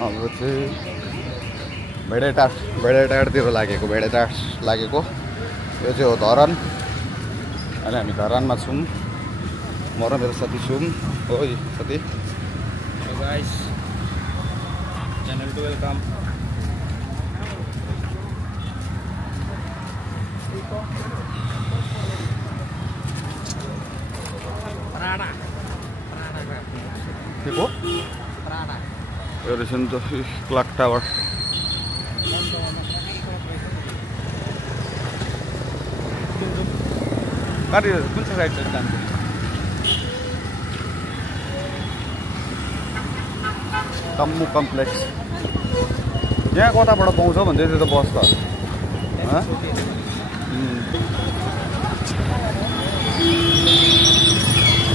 अब चाहिँ भेडेटारतिर लागेको यो चाहिँ हो धरान अनि हामी धरानमा छौँ म र मेरो साथी छौँ ओइ साथी Hello guys, channel to welcome. Prada. के को Prada. यो रहेछ नि त क्लक टावर गाडी कुन चाहिँ साइड चाहिँ जान्छ टम्मु कम्प्लेक्स यहाँ कताबाट पाउँछ भन्दै थियो त बस त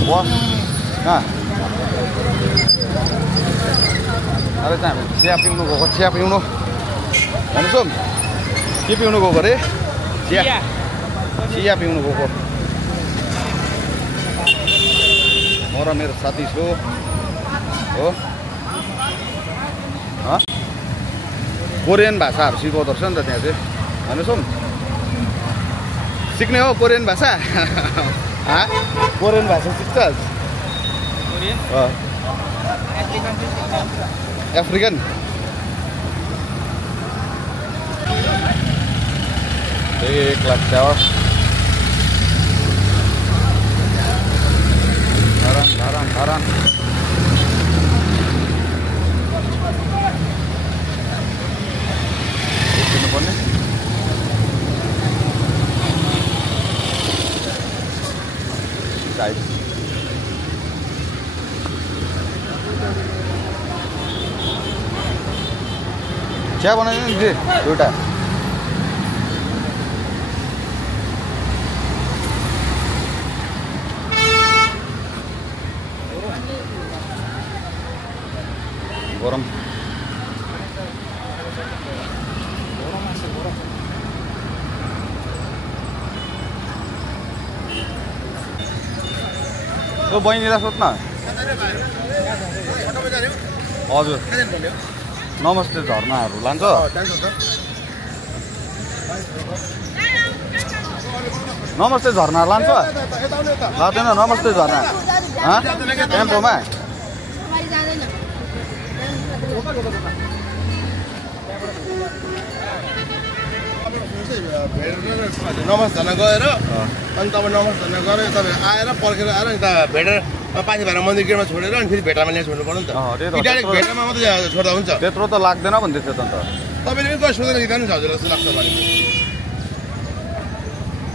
बस कहाँ अरे चाहिँ हामी चिया पिउनु गएको चिया पिउनु हेर्नुहोस् के पिउनु गएको अरे चिया पिउनु गएको म र मेरो साथी छु हो कोरियन भाषाहरू सिकाउँदो रहेछ नि त त्यहाँ चाहिँ हेर्नुहोस् सिक्ने हो कोरियन भाषा कोरियन भाषा सिक्छस् अफ्रिकन क्लक टावर धरान पर्ने चिया बनाइदिनु नि एउटा गरम ओ बहिनीलाई सोध्न हजुर नमस्ते झरनाहरू लान्छ नमस्ते झरनाहरू लान्छ लाँदैन नमस्ते झरना टेम्पोमा नमस्ते झरना गएर अनि तपाईँ नमस्ते झरना गएर तपाईँ आएर पर्खेर आएर यता भेटेर पाँच भाडा मन्दिर गेटमा छोडेर अनि फेरि भेटामा ल्याएर छोड्नु पर्यो नि त डाइरेक्ट भेटामा मात्रै छोड्दा हुन्छ त्यत्रो त लाग्दैन भन्दै थियो त तपाईँले पनि गएर सोधेर जानु छ हजुर जस्तो लाग्छ भने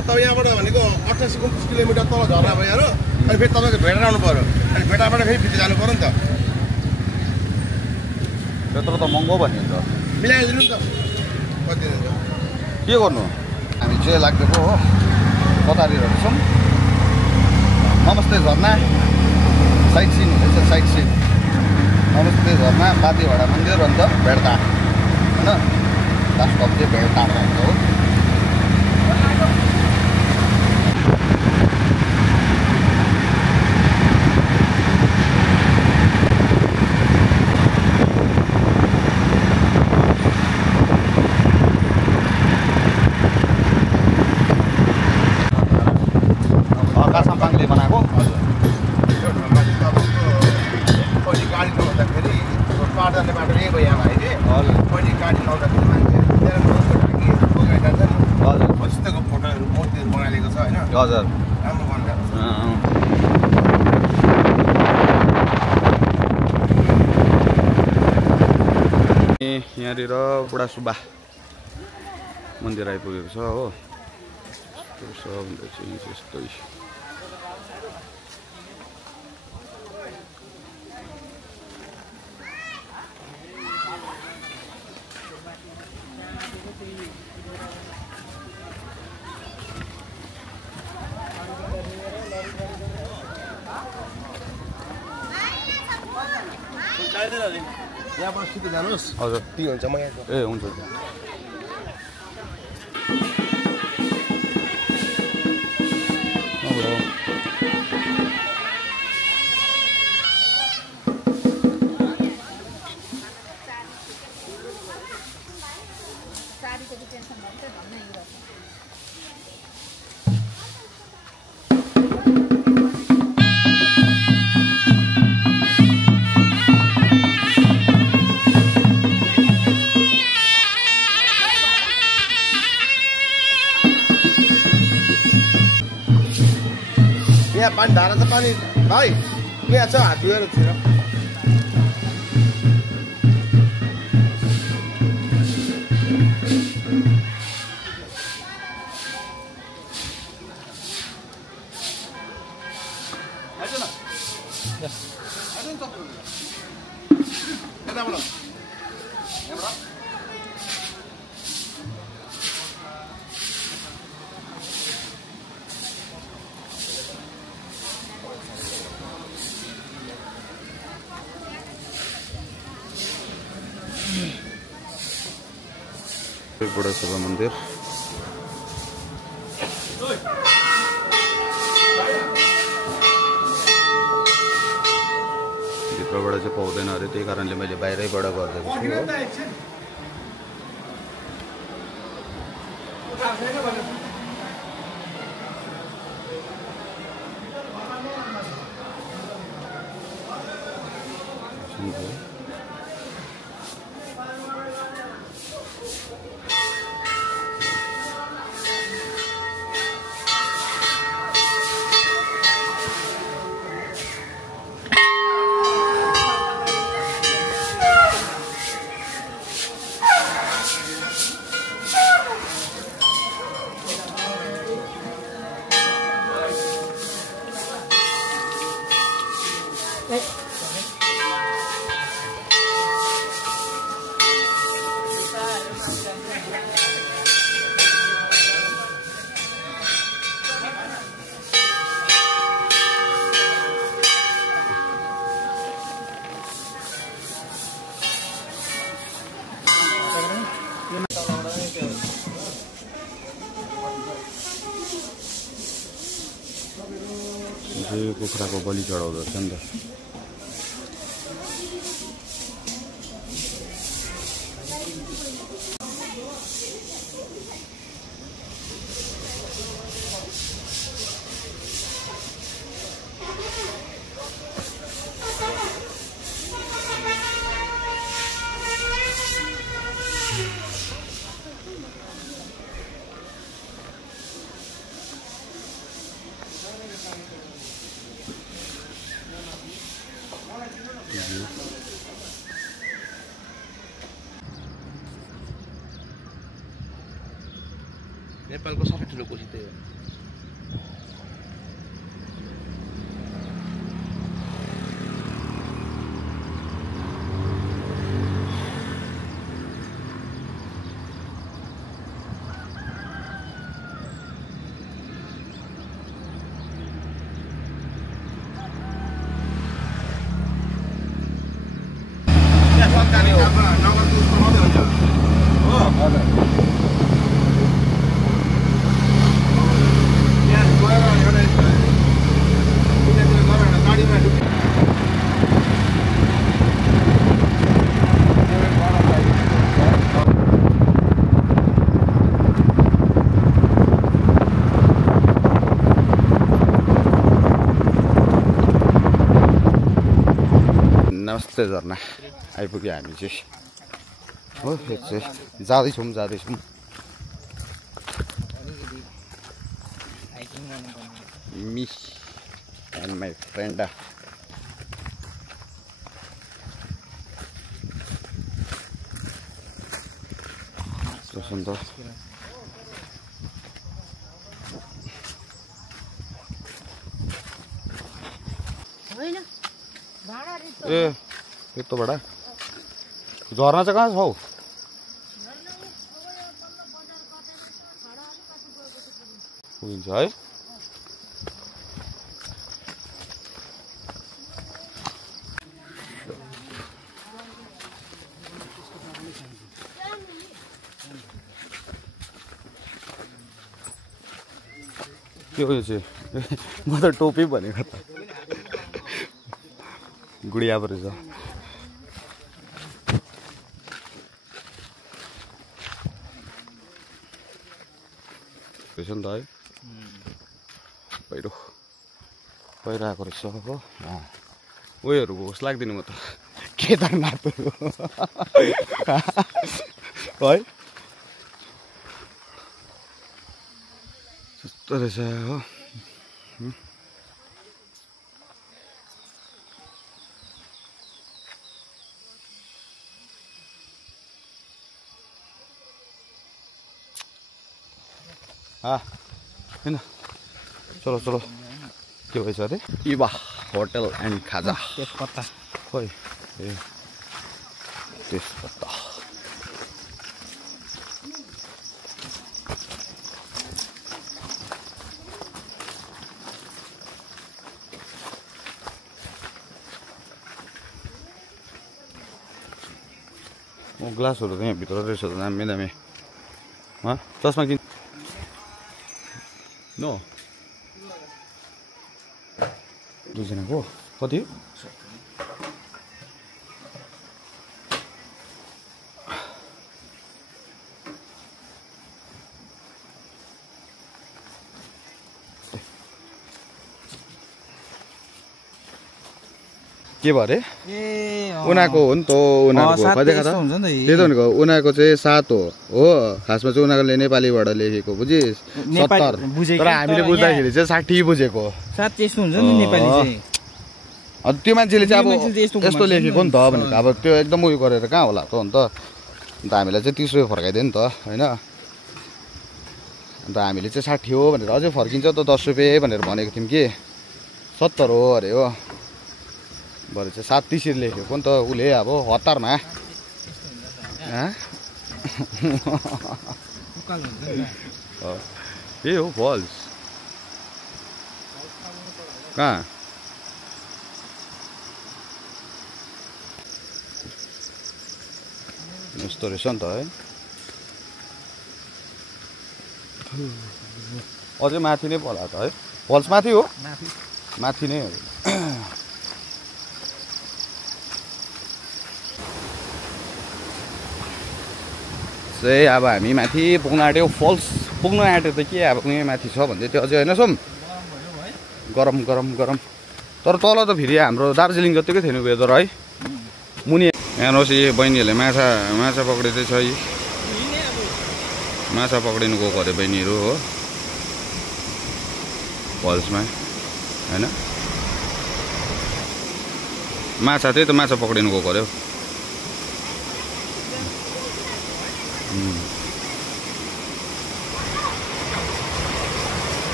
तपाईँ यहाँबाट भनेको 28-29 किलोमिटर तल झर्ना भयो र अनि फेरि तपाईँको भेटेर आउनु पऱ्यो अनि भेटाबाट फेरि भित्र जानु पऱ्यो नि त त्यत्रो त महँगो भनिन्छ मिलाइदिनु नि त कति दिनुहुन्छ के गर्नु हामी चाहिँ लाग्दिएको हो कतातिर छौँ नमस्ते झरना साइट सिन हुँदैछ साइट सिन नमस्ते झरना पातीभाडा मन्दिर अन्त भेटघाट होइन लास्ट कप चाहिँ भेटघाट हुन्छ हो कासाम्पाङले बनाएको पार्टरले बाटो यही भयो यहाँ अहिले पहिला गाडी लाउँदाखेरि मान्छे हजुर मस्तको फोटोहरू मूर्तिहरू बनाइदिएको छ होइन हजुर राम्रो बनाएको छ यहाँनिर बुढा सुब्बा मन्दिर आइपुगेको छ हो यस्तै यहाँबाट सिधै जानुहोस् हजुर ती हुन्छ म यहाँ ए हुन्छ यहाँ पानी धारा छ पानी भाइ यहाँ छ हात धुएर छिर बडा शिव मन्दिर भित्रबाट चाहिँ पाउँदैन अरे त्यही कारणले मैले बाहिरैबाट गरिदिएको छु हो यो कुखुराको बलि चढाउँदो रहेछ नि त नेपालको सबै ठुलो कोशी त्यही हो सरकारी काममा नगरको उसमा मात्रै हुन्छ हो नमस्ते झरना आइपुग्यो हामी चाहिँ हो यो चाहिँ जाँदैछौँ मी एन्ड माई फ्रेन्ड सुन्दर ए त्यस्तो भाडा झर्ना चाहिँ कहाँ छ हौ हुन्छ है के हो यो चाहिँ म त टोपी भनेको त गुडिया पो रहेछ रहेछ नि त है पहिरो पहिरो रहेछ हो उयोहरू होस् लाग्दैन म त केदारनाथ है त्यस्तो रहेछ हो होइन चलो चलो के भएछ अरे इवा होटल एन्ड खाजा तेजपत्ता खोइ ए तेजपत्ता ग्लासहरू त यहाँ भित्र रहेछ त दामी दामी चस्मा किन नो दुईजनाको कति के भयो अरे उनीहरूको हो नि त उनीहरूको कतै कता त्यही त भनेको उनीहरूको चाहिँ 7 हो खासमा चाहिँ उनीहरूले नेपालीबाट लेखेको बुझिस् 70 तर हामीले बुझ्दाखेरि चाहिँ 60 बुझेको 7 यस्तो हुन्छ नि नेपाली चाहिँ अब त्यो मान्छेले चाहिँ अब यस्तो लेखेको नि त भनेको अब त्यो एकदम उयो गरेर कहाँ होला त अन्त हामीलाई चाहिँ 30 रुपियाँ फर्काइदियो नि त होइन अन्त हामीले चाहिँ 60 हो भनेर अझै फर्किन्छ त 10 रुपियाँ भनेर भनेको थियौँ कि 70 हो अरे हो भरे चाहिँ 7 30 लेखेको नि त उसले अब हतारमा ए हो फल्स कहाँ यस्तो रहेछ नि त है अझै माथि नै होला त है फल्स माथि हो माथि नै हो चाहिँ अब हामी माथि पुग्न आँट्यो फल्स पुग्न आँट्यो त के अब यहाँ माथि छ भन्दै थियो अझै होइन सोम गरम गरम गरम तर तल त फेरि हाम्रो दार्जिलिङ जतिकै थिएन वेदर है मुनि यहाँ नहोस् यी बहिनीहरूले माछा पक्रिँदैछ यी माछा पक्रिनु गएको अरे बहिनीहरू हो फल्समा होइन माछा त्यही त माछा पक्रिनु गएको अरे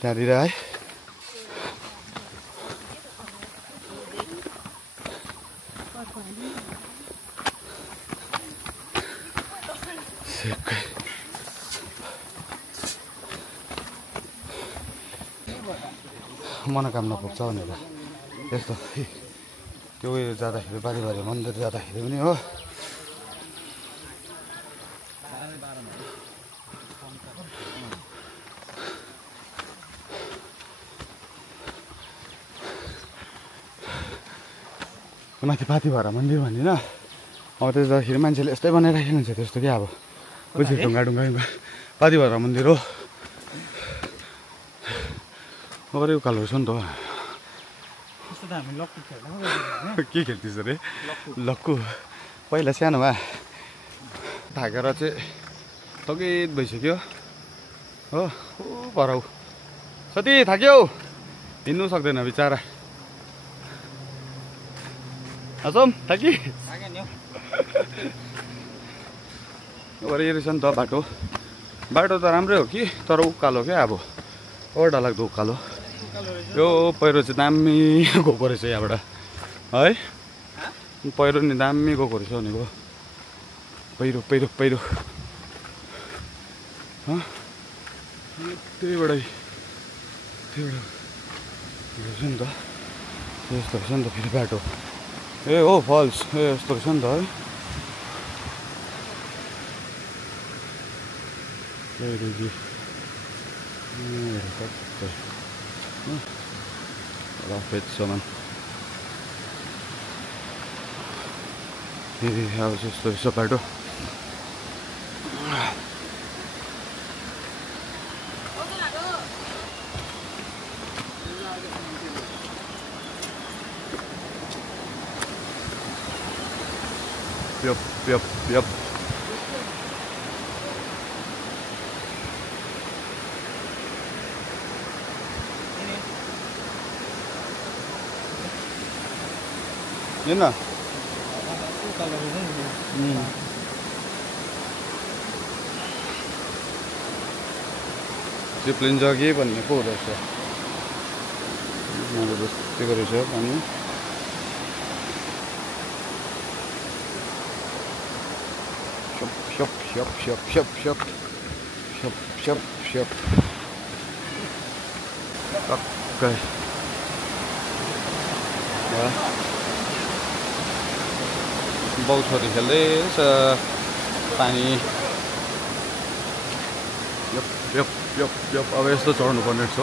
त्यहाँनिर है मनोकामना पुग्छ भनेर यस्तो त्यो उयो जाँदाखेरि बारी मन्दिर जाँदाखेरि पनि हो माथि पाथी भएर मन्दिर भन्दिनँ अब त्यसदाखेरि मान्छेले यस्तै बनाइराखेको हुन्छ त्यस्तो क्या अब बुझ्यो ढुङ्गा पाथी भएर मन्दिर हो अरे उकालो रहेछ नि त के खेल्थिस् अरे लक्कु पहिला सानोमा थाकेर चाहिँ थकित भइसक्यो हो पराउ साथी थाक्यौ हिँड्नु सक्दैन बिचारा आसम थाकी अब यो रहेछ नि त बाटो त राम्रै हो कि तर उकालो क्या अब ओडा लाग्दो उकालो यो पहिरो चाहिँ दामी गएको रहेछ यहाँबाट है पहिरो नि दामी गएको रहेछ भनेको पहिरो त्यहीबाट रहेछ नि त यस्तो रहेछ नि त फेरि बाटो ए हो फल्स ए यस्तो रहेछ नि त है राफेद सामान ए अब यस्तो रहेछ बाटो Yep. हेर्न त्यो प्लेन जगे भन्ने पो रहेछ जस्तो रहेछ पानी Shop. Okay. Bầu छोरी खेल्दै छ पानी अब यस्तो चढ्नु पर्ने छ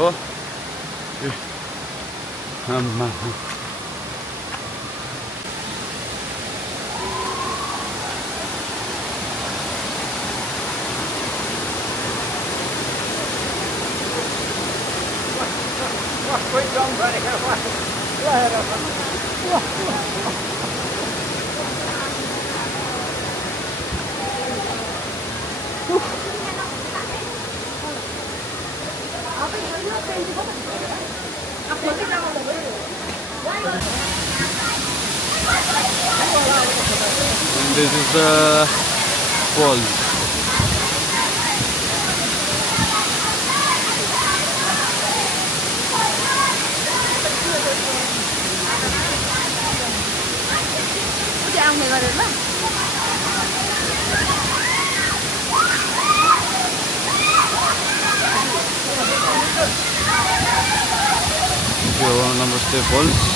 And this is the falls. Namaste Falls.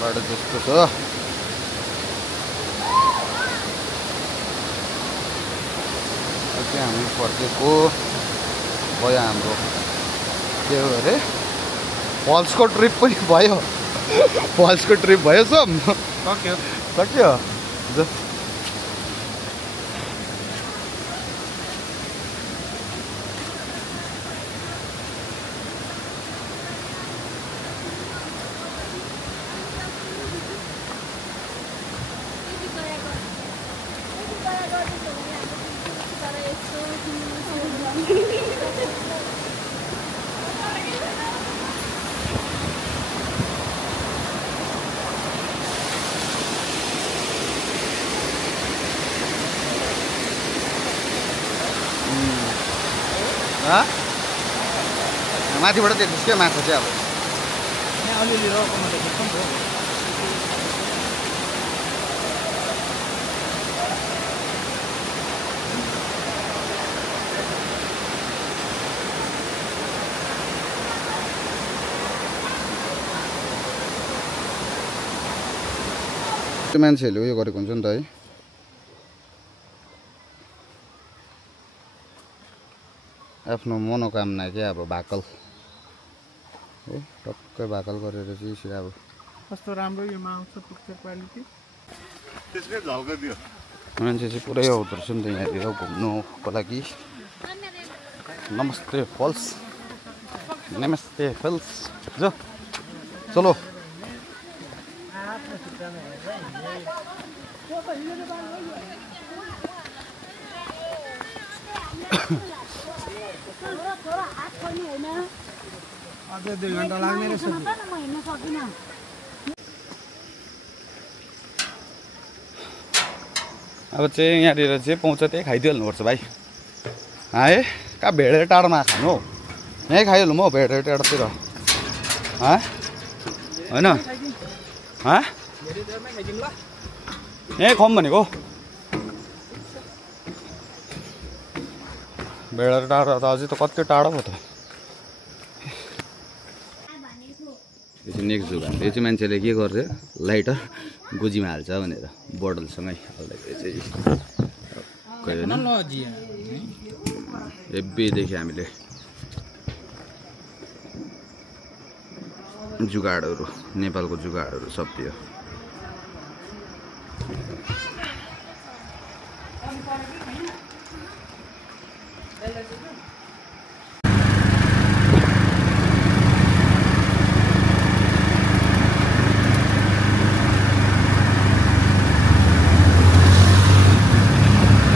बाटो जस्तो छ त्यहाँ हामी फर्केको भयो हाम्रो के हो अरे फल्सको ट्रिप पनि भयो फल्सको ट्रिप भयो सब सक्यो माथिबाट देख्नुहोस् क्या माछा चाहिँ अब अलिअलि रकमा देखेको नि त त्यो मान्छेहरूले उयो गरेको हुन्छ नि त है आफ्नो मनोकामना क्या अब भाकल है टक्कै भाकल गरेर चाहिँ यसरी अब कस्तो राम्रो योमा आउँछ पिक्चर क्वालिटी त्यसकै झल्को दियो मान्छे चाहिँ पुरै आउँदो रहेछ नि त यहाँनिर घुम्नुको लागि नमस्ते फल्स जो चलो अझै 2 घण्टा लाग्ने रहेछ अब चाहिँ यहाँनिर जे पाउँछ त्यही खाइदिइहाल्नुपर्छ भाइ है कहाँ भेडेर टाढोमा खानु हौ यहीँ खाइहाल्नु म भेडेर टाढोतिर होइन यहीँ खाउँ भनेको भेडेर टाढो त अझै त कति टाढो पो त यो चाहिँ नेक्स्ट जुगा यो चाहिँ मान्छेले के गर्छ लाइटर गोजीमा हाल्छ भनेर बोटलसँगै हाल्दाखेरि चाहिँ हेब्बी देख्यो हामीले जुगाडहरू नेपालको जुगाडहरू सब थियो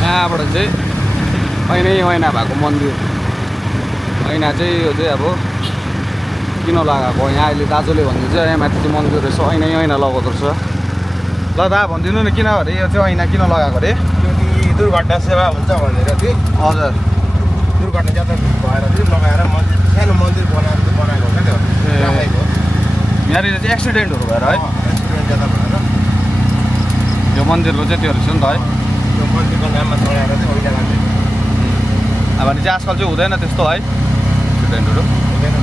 यहाँबाट चाहिँ ऐना भएको मन्दिर ऐना चाहिँ यो चाहिँ अब किन लगाएको यहाँ अहिले दाजुले भनिदिन्छ यहाँ माथि चाहिँ मन्दिर रहेछ ऐना लगाउँदो रहेछ ल दा भनिदिनु नि किन अरे यो चाहिँ ऐना किन लगाएको अरे किनकि दुर्घटना सेवा हुन्छ भनेर चाहिँ हजुर दुर्घटना ज्यादा भएर चाहिँ लगाएर सानो मन्दिर बनाएको हो क्या त्यो राखेको यहाँनिर चाहिँ एक्सिडेन्टहरू भएर है एक्सिडेन्ट ज्यादा भएर यो मन्दिरको चाहिँ त्यो रहेछ नि त है त्यो मन्दिरको नाममा चढाएर चाहिँ ऐना लाग्छ अब भने चाहिँ आजकल चाहिँ हुँदैन त्यस्तो है एक्सिडेन्टहरू हुँदैन